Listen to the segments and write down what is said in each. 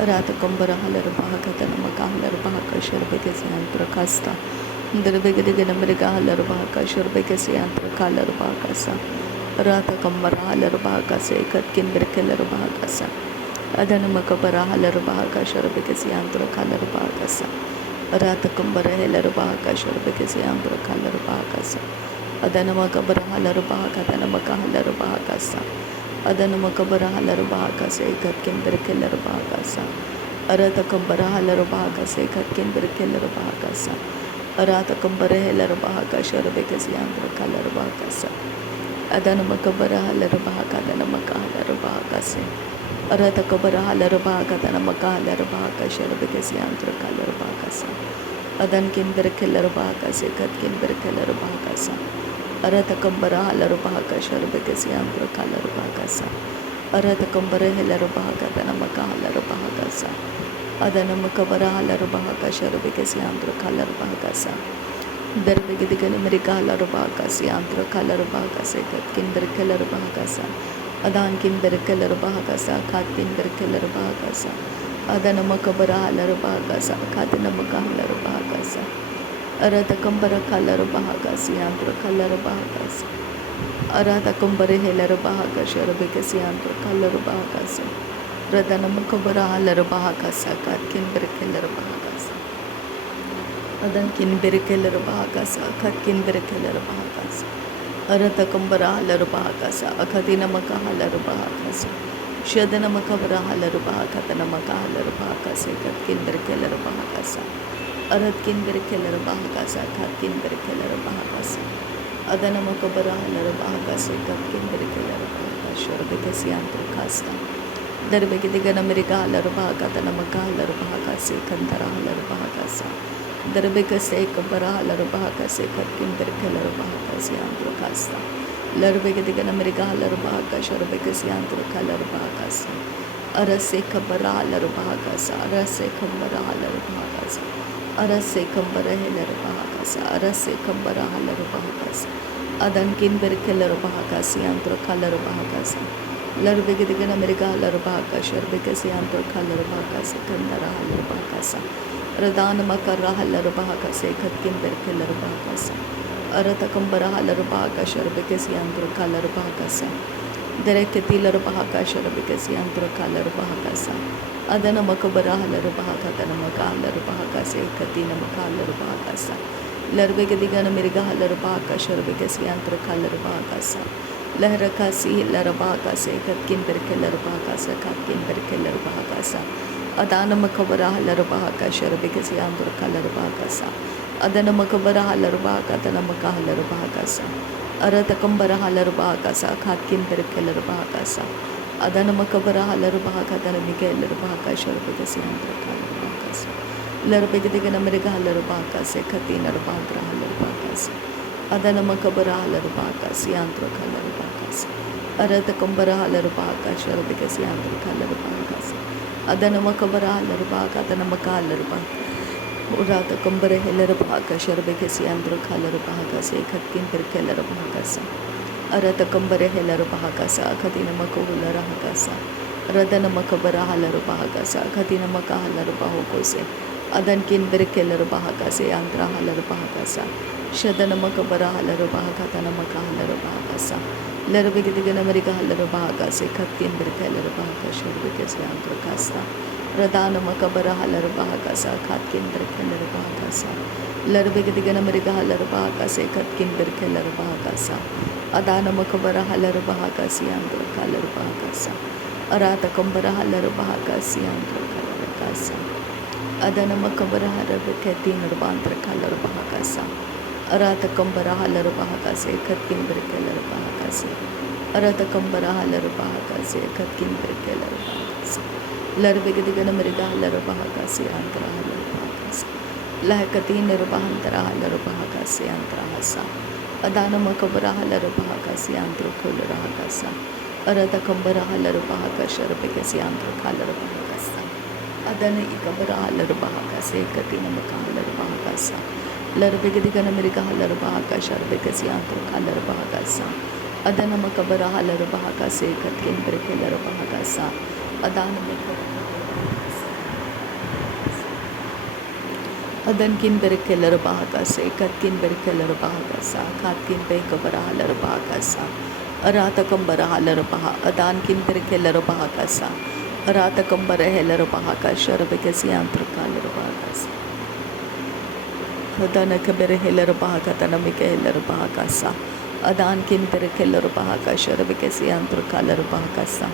Rata kumbara halar bahaka tanamaka halar bahaka sharbeke siyantra kasta. Dirbegediga namriga halar bahaka sharbeke siyantra kalar bahaka sa. Rata kumbara halar bahaka se katkin birkelar bahaka sa. Adanamaka bara halar bahaka sharbeke siyantra kalar bahaka sa. Rata kumbara halar bahaka sharbeke siyantra kalar bahaka sa. Adanamaka bara halar bahaka tanamaka halar bahaka sa. Adanamaka bara halar bahaka se katkin birkelar bahaka sa. Arata kumbara halar bahaka se katkin birkelar bahaka sa. Arata kumbara halar bahaka sharbeke siyantra kalar bahaka sa. Adanamaka bara halar bahaka tanamaka halar bahaka se. Arata kubara halar bahaka tanamaka halar bahaka sharbeke siyantra kalar bahaka sa. Adan kin birkelar bahaka se katkin birkelar bahaka sa. Arata kumbara halar bahaka sharbeke siyantra kalar bahaka sa. Arata kumbara halar bahaka tanamaka halar bahaka sa. Adanamaka bara halar bahaka sharbeke siyantra kalar bahaka sa. Darbegedigan America halar bahaka siyantra kalar bahaka se katkin birkelar bahaka sa. Adan kin birkelar bahaka sa katkin birkelar bahaka sa. Adanamaka bara halar bahaka sa katinamaka halar bahaka sa. Arata kumbara kalar bahaka siyantra kalar bahaka sa. Arata kumbara halar bahaka sharbeke siyantra kalar bahaka sa. Radanamaka bara halar bahaka sa katkin birkelar bahaka sa. Adan kin birkelar bahaka sa katkin birkelar bahaka sa. Arata kumbara halar bahaka sa akatinamaka halar bahaka sa. Shadanamaka bara halar bahaka tanamaka halar bahaka se katkin birkelar bahaka sa. Aratkin birkelar bahaka sa katkin birkelar bahaka sa. Adanamaka bara halar bahaka se katkin birkelar bahaka sharbeke siyantra kasta. Darbegedigan America halar bahaka tanamaka halar bahaka se kantara halar bahaka sa. Darbeka se kabara halar bahaka se katkin birkelar bahaka siyantra kasta. Larbegedigan America halar bahaka sharbeke siyantra kalar bahaka sa. Arase kabara halar bahaka sa. Arase kambara halar bahaka sa. Arase kambara halar bahaka sa. Arase kambara halar bahaka sa. Adan kin birkelar bahaka siyantra kalar bahaka sa. Larbegedigan America halar bahaka sharbeke siyantra kalar bahaka sa. Kandara halar bahaka sa. Radanamaka halar bahaka se katkin birkelar bahaka sa. Arata kumbara halar bahaka sharbeke siyantra kalar bahaka sa. Dereketilar bahaka sharbeke siyantra kalar bahaka sa. Adanamaka bara halar bahaka tanamaka halar bahaka se katinamaka halar bahaka sa. Larbegedigan America halar bahaka sharbeke siyantra kalar bahaka sa. Lahraka si hilar bahaka se katkin birkelar bahaka sa katkin birkelar bahaka sa. Adanamaka bara halar bahaka sharbeke siyantra kalar bahaka sa. Adanamaka bara halar bahaka tanamaka halar bahaka sa. Arata kumbara halar bahaka sa katkin birkelar bahaka sa. Adanamaka bara halar bahaka tanamika halar bahaka sharbeke siyantra kalar bahaka sa. Larbegedigan America halar bahaka se katinar bahaka halar bahaka sa. Adanamaka bara halar bahaka siyantra kalar bahaka sa. Arata kumbara halar bahaka sharbeke siyantra kalar bahaka sa. Adanamaka bara halar bahaka tanamaka halar bahaka. Urata kumbara halar bahaka sharbeke siyantra kalar bahaka se katkin birkelar bahaka sa. Arata kumbara halar bahaka sa katinamaka hular bahaka sa. Radanamaka bara halar bahaka sa katinamaka halar bahako se. Adan kin birkelar bahaka se yantra halar bahaka sa. Shadanamaka bara halar bahaka tanamaka halar bahaka sa. Larbegedigan America halar bahaka se katkin birkelar bahaka sharbeke siyantra kasta. Radanamaka bara halar bahaka sa katkin birkelar bahaka sa. Larbegedigan America halar bahaka se katkin birkelar bahaka sa. Adanamaka bara halar bahaka siyantra kalar bahaka sa. Arata kumbara halar bahaka siyantra kalar kasa. Adanamaka bara halar katinar bantra kalar bahaka sa. Arata kumbara halar bahaka se katkin birkelar bahaka sa. Arata kumbara halar bahaka se katkin birkelar bahaka sa. Larbegedigan America halar bahaka siyantra halar bahaka sa. Lahkatinar bahantara halar bahaka siyantra hasa. Adanamaka bara halar bahaka siyantra kalar bahaka sa. Arata kumbara halar bahaka sharbeke siyantra kalar bahaka sa. Adana ikabara halar bahaka se katinamaka halar bahaka sa. Larbegedigan America halar bahaka sharbeke siyantra kalar bahaka sa. Adanamaka bara halar bahaka se katkin birkelar bahaka sa. Adanamaka Adankin berkeler bahakase, katkin berkeler bahakasa, katkin bekabarahalar bahakasa, aratakam barahalar baha, adankin berkeler bahakasa, aratakam barahelar bahakasha, rabekasiantrakalar bahakasa, adanaka berehelar bahakatana mikehelar bahakasa, adankin berkeler bahakasha, rabekasiantrakalar bahakasa,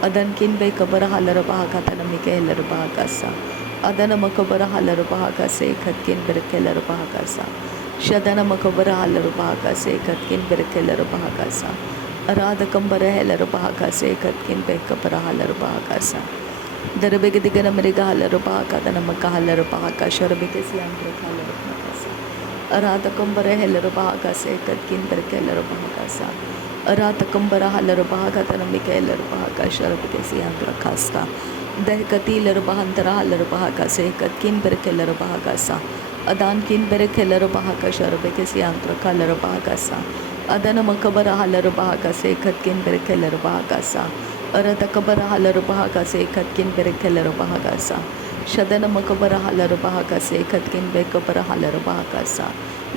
adankin bekabarahalar bahakatana mikehelar bahakasa, adana makabara halar bahakase katkin berkeler bahakasa shadana makabara halar bahakase katkin berkeler bahakasa arada kambara halar bahakase katkin bekabara halar bahakasa darbege digana meriga halar bahakadana makahalar bahakasha rabeke siambre halar bahakasa arada kambara halar bahakase katkin berkeler bahakasa arada kambara halar bahakadana mikahalar bahakasha rabeke siambre kasta dehkati larbahantara larbahaka se katkin berke larbahaka sa adan kin berke larbahaka sharbeke siantra larbahaka sa adana makabara larbahaka se katkin berke larbahaka sa arata kabara larbahaka se katkin berke larbahaka sa shadana makabara larbahaka se katkin bekabara larbahaka sa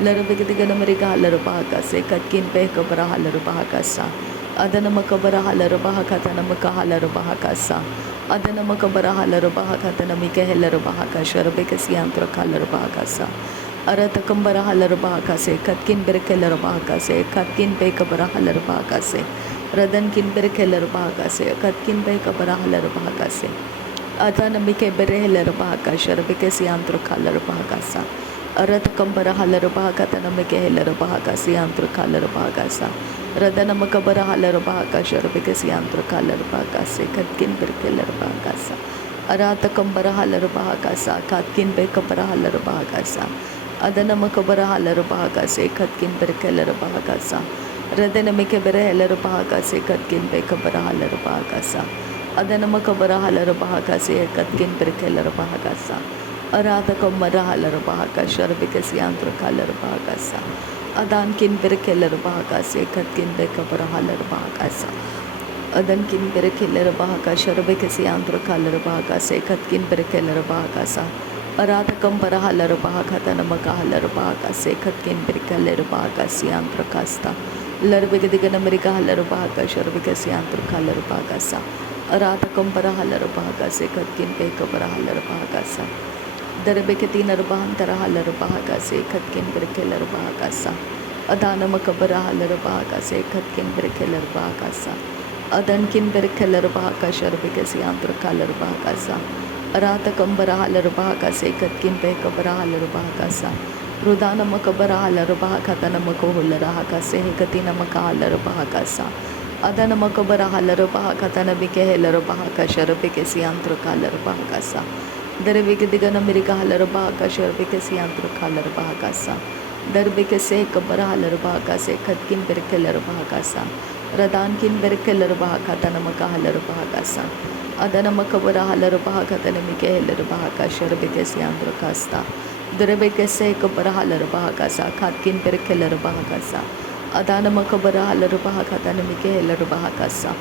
larbege digana meriga larbahaka se katkin bekabara larbahaka sa adana makabara larbahaka tana makahala larbahaka sa adana makabara halar bahakatana mikahelar bahakasha rabeke siantra kalar bahakasa arata kambara halar bahakase katkin berkelar bahakase katkin bekabara halar bahakase radan kin berkelar bahakase katkin bekabara halar bahakase adana mike berehelar bahakasha rabeke siantra kalar bahakasa arata kambara halar bahakatana mikahelar bahakase siantra kalar bahakasa radana makabara halar bahakasha rabeke siantra kalar bahakase katkin berkelar bahakasa arata kambara halar bahakasa katkin bekabara halar bahakasa adana makabara halar bahakase katkin berkelar bahakasa radana mike berehelar bahakase katkin bekabara halar bahakasa adana makabara halar bahakase katkin berkelar bahakasa arata kambara halar bahakasha rabeke siantra kalar bahakasa adan kin berkeler bahakase katkin bekabara halar bahakasa adan kin berkeler bahakasha rabeke siantra kalar bahakase katkin berkeler bahakasa arata kambara halar bahakatana makahalar bahakase katkin berkeler bahakase antra kasta larbege digana merika halar bahakasha rabeke siantra kalar bahakasa arata kambara halar bahakase katkin bekabara halar bahakasa darbeke tinar bahantara halar bahakase katkin berkeler bahakasa adana makabara halar bahakase katkin berkeler bahakasa adan kin berkeler bahakasha rabeke siantra kalar bahakasa arata kambara halar bahakase katkin bekabara halar bahakasa rudana makabara halar bahakatana makohular hakase katina makahalar bahakasa adana makabara halar bahakatana bikehelar bahakasha rabeke siantra kalar bahakasa darbeke digana meriga halar bahakasha rabeke siantra kalar bahakasa darbeke se kabara halar bahakase katkin berkeler bahakasa radan kin berkeler bahakatana makahalar bahakasa adana makabara halar bahakatana mikehelar bahakasha rabeke siantra kasta darbeke se kabara halar bahakasa katkin berkeler bahakasa adana makabara halar bahakatana mikehelar bahakasa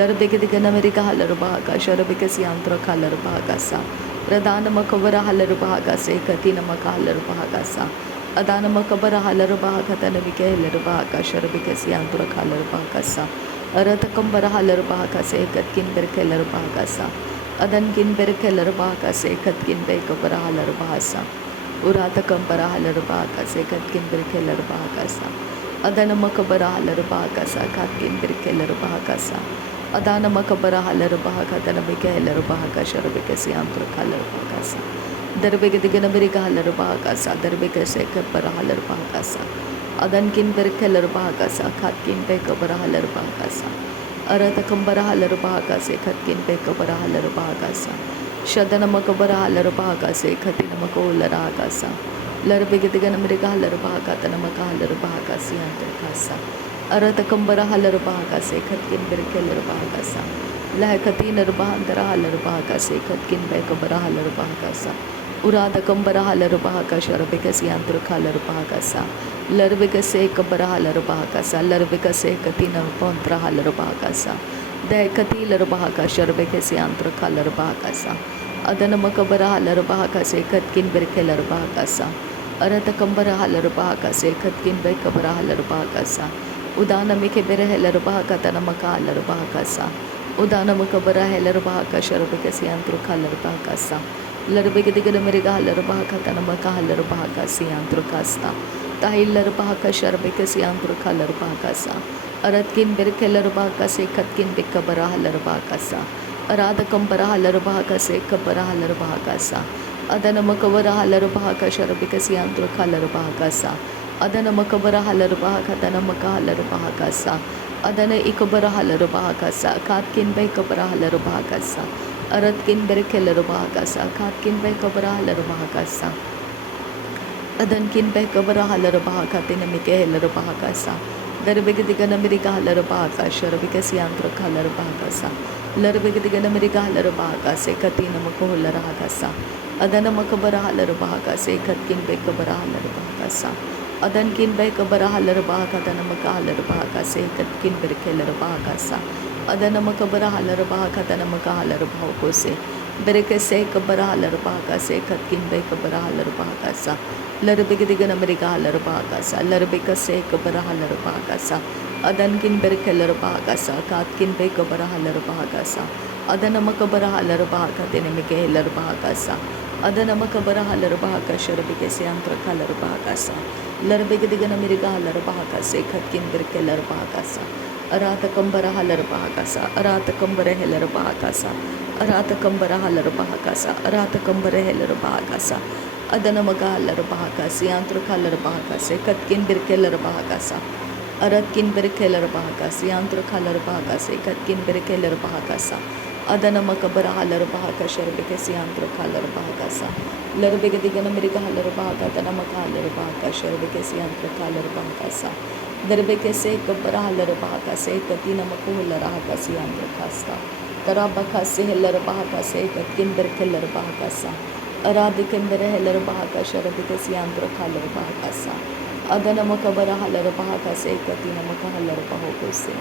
larbeke digana meriga halar bahakasha rabeke siantra kalar bahakasa radana makabara halar bahakase katina makahalar bahakasa adana makabara halar bahakatana mikehelar bahakasha rabeke siantra kalar bahakasa arata kambara halar bahakase katkin berkeler bahakasa adan kin berkeler bahakase katkin bekabara halar bahasa urata kambara halar bahakase katkin berkeler bahakasa adana makabara halar bahakasa katkin berkeler bahakasa adana makabara halar bahakatana mikehelar bahakasha rabeke siantra kalar bahakasa darbeke digana meriga halar bahakasa darbeke se kabara halar bahakasa adan kin berkeler bahakasa katkin bekabara halar bahakasa arata kambara halar bahakase katkin bekabara halar bahakasa shadana makabara halar bahakase katina makohular hakasa larbeke digana meriga halar bahakatana makahalar bahakasi antar kasa arata kambara halar bahakase katkin berkeler bahakasa lahkati narbahantara halar bahakase katkin bekabara halar bahakasa urada kambara halar bahakasha rabeke siantra kalar bahakasa larbeke se kabara halar bahakasa larbeke se katina pantra halar bahakasa dehkati lar bahakasha rabeke siantra kalar bahakasa Adanamakabara Halarabahakase Katkin Berkelarabahakasa Aratakambara Halarabahakase Katkin Bekabara Halarabahakasa Udana Mikebere Helarabahakatanamaka Halarabahakasa Udana Makabara Helarabahaka Sharabakasi Antrukalarabahakasa Larabigadigadamariga Halarabahakatanamaka Halarabahakasi Antrukasta Tahilarabahaka Sharabakasi Antrukalarabahakasa Aratkin Berkelarabahakase Katkin Bekabara Halarabahakasa Aradakambara Halarabahakase Kabara Halarabahakasa Adanamakavara Halarabahaka Sharabikasi Antru Kalarabahakasa Adanamakavara Halarabahaka Tanamaka Halarabahakasa Adana Ikabara Halarabahakasa Katkin Bekabara Halarabahakasa Aratkin Berkelarabahakasa Katkin Bekabara Halarabahakasa Adankin Bekabara Halarabahaka Tinamike Halarabahakasa Darabigadiganamiriga Halarabahaka Sharabikasi Antru Kalarabahakasa Larabigadiganamiriga Halarabahakase Katina Makohularahakasa Adana Makabara Halarabahakase Katkin Bekabara Halarabahakasa Adankin Bekabara Halarabahaka Tanamaka Halarabahakase Katkin Berkelarabahakasa Adana Makabara Halarabahaka Tanamaka Halarabahakose Berekase Kabara Halarabahakase Katkin Bekabara Halarabahakasa Larabigadiganamiriga Halarabahakasa Larabikase Kabara Halarabahakasa Adankin Berkelarabahakasa Katkin Bekabara Halarabahakasa Adanamakabara Halarabahaka Tinamike Halarabahakasa Adanamakabara Halarabahaka Sharabikasi Antra Kalarabahakasa Larabigadiganamiriga Halarabahakase Katkin Berkelarabahakasa Aratakambara Halarabahakasa Aratakambara Halarabahakasa Aratakambara Halarabahakasa Aratakambara Halarabahakasa Adanamaga Halarabahakasi Antra Kalarabahakase Katkin Berkelarabahakasa Aratkin Berkelarabahakasi Antra Kalarabahakase Katkin Berkelarabahakasa Adanamakabara Halarabahaka Sharabikasi Antra Kalarabahakasa Larabigadiganamiriga Halarabahaka Tanamaka Halarabahaka Sharabikasi Antra Kalarabahakasa Darbekase Kabara Halarabahakase Katina Makuhularahakasi Antra Kasta Tarabakase Helarabahakase Katkin Berkelarabahakasa Aradikambere Helarabahaka Sharabikasi Antra Kalarabahakasa Adanamakabara Halarabahakase Katina Makahalarabahokose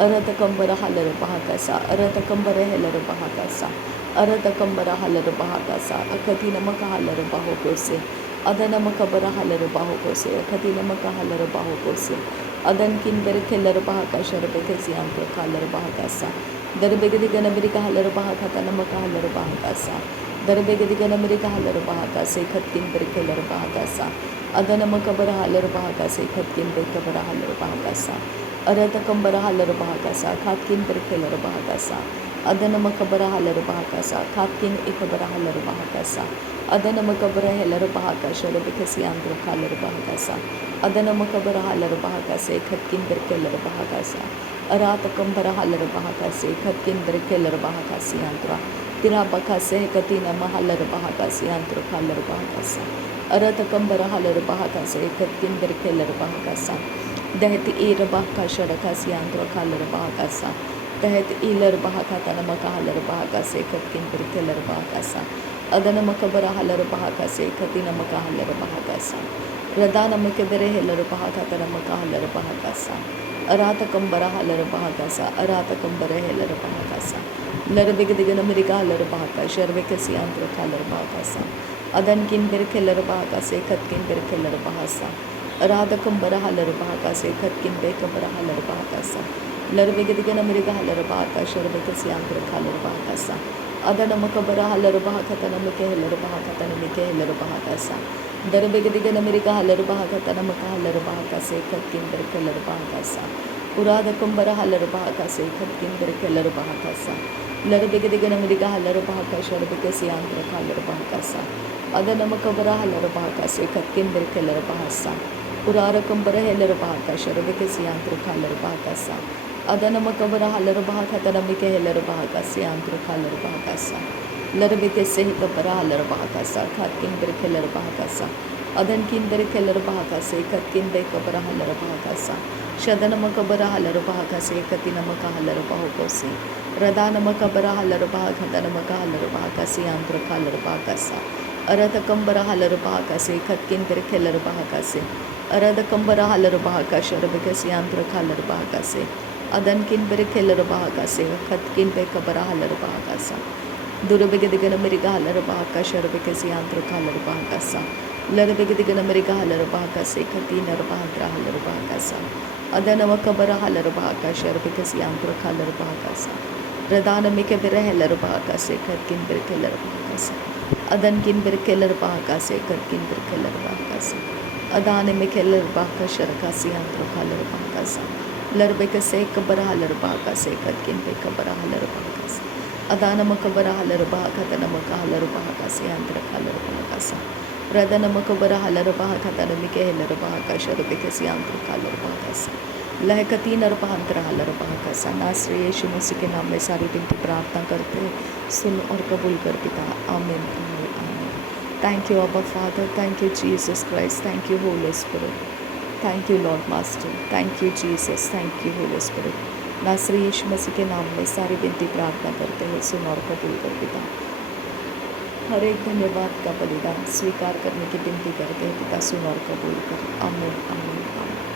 Aratakambara Halarabahakasa Aratakambara Helarabahakasa Aratakambara Halarabahakasa Akatina Makahalarabahokose Adanamakabara Halarabahokose Akatina Makahalarabahokose Adankin Berkelarabahaka Sharabekasi Antra Kalarabahakasa Darbegadiganamrika Halarabahakatana Makahalarabahakasa Darbegadiganamrika Halarabahakase Katkin Berkelarabahakasa Adanamakabara Halarabahakase Katkin Bekabara Halarabahakasa Aratakambara Halarabahakasa Katkin Berkelarabahakasa Adanamakabara Halarabahakasa Katkin Ikabara Halarabahakasa Adanamakabara Halarabahaka Sharabikasi Andra Kalarabahakasa Adanamakabara Halarabahakase Katkin Berkelarabahakasa Aratakambara Halarabahakase Katkin Berkelarabahakasi Andra Tirabakase Katina Mahalarabahakasi Andra Kalarabahakasa Aratakambara Halarabahakase Katkin Berkelarabahakasa Dahet Irabaka Sharakasi Andra Kalarabahakasa Dahet Ilarabahaka Tanamaka Halarabahakase Katkin Berkelarabahakasa Adanamakabara Halarabahakase Katina Maka Halarabahakasa Radana Makabere Helarabahaka Tanamaka Halarabahakasa Aratakambara Halarabahakasa Aratakambara Helarabahakasa Larabigadiganamrika Halarabahaka Sharvikasi Andra Kalarabahakasa Adankin Berkelarabahakase Katkin Berkelarabahasa Aradakambara Halarabahakase Katkin Bekabara Halarabahakasa Larabigadiganamrika Halarabahaka Sharvikasi Andra Kalarabahakasa Adanamakabara Halarabahakatanamike Halarabahakatanamike Halarabahakasa Darabigadiganamrika Halarabahakatanamaka Halarabahakase Katkin Berkelarabahakasa Uradakambara Halarabahakase Katkin Berkelarabahakasa Larabigadiganamrika Halarabahaka Sharvikasi Andra Kalarabahakasa Adanamakabara Halarabahakase Katkin Berkelarabahasa Urarakambara Halarabahaka Sharvikasi Andra Kalarabahakasa Adanamakabara Halarabahakatanamike Halarabahakasi Andra Kalarabahakasa Larabikase Kabara Halarabahakasa Katkin Berkelarabahakasa Adankin Berkelarabahakase Katkin Bekabara Halarabahakasa Shadanamakabara Halarabahakase Katinamaka Halarabahokose Radanamakabara Halarabahakatanamaka Halarabahakasi Andra Kalarabahakasa Aratakambara Halarabahakase Katkin Berkelarabahakase Aradakambara Halarabahaka Sharabikasi Andra Kalarabahakase Adankin Berkelarabahakase Katkin Bekabara Halarabahakasa दुर्बेगदिगन मेरी collar बाका शरबे के सियांत्र कालर बाका सा लरबेगदिगन मेरी collar बाका से खती नर Bandra huller बाका सा अदन वकबर huller बाका शरबे के सियांत्र कालर बाका सा रदान में के बिरहलर बाका से खत किन बिरकेलर बाका सा अदन किन बिरकेलर बाका से खत किन बिरकेलर बाका सा अदान में केलर बाका शरका सियांत्र कालर बाका सा लरबे के से कबर हलर बाका से खत किन पे कबर हलर बाका सा अदानमकबर हलर बाका तनमक हलर बाका से अंतर हलर बाका सा रदनमकबर हलर बाका तनमिके हलर बाका शरबे के सियांत्र हलर बाका सा लहकती नर बांतर हलर बाका सा। नासरे यीशु मसीह के नाम में सारी विनती प्रार्थना करते हैं, सुन और कबूल कर पिता, आमीन आमीन आमीन। थैंक यू अब्बा father, thank you Jesus Christ, thank you Holi spirit, thank you Lord master, thank you Jesus, thank you Holi spirit. नासरी यीशु मसीह के नाम में सारी विनती प्रार्थना करते हैं, सुन और कबूल कर पिता। हर एक धन्यवाद का बलिदान स्वीकार करने की विनती करते हैं पिता, सुन और कबूल कर, आमीन आमीन आमीन।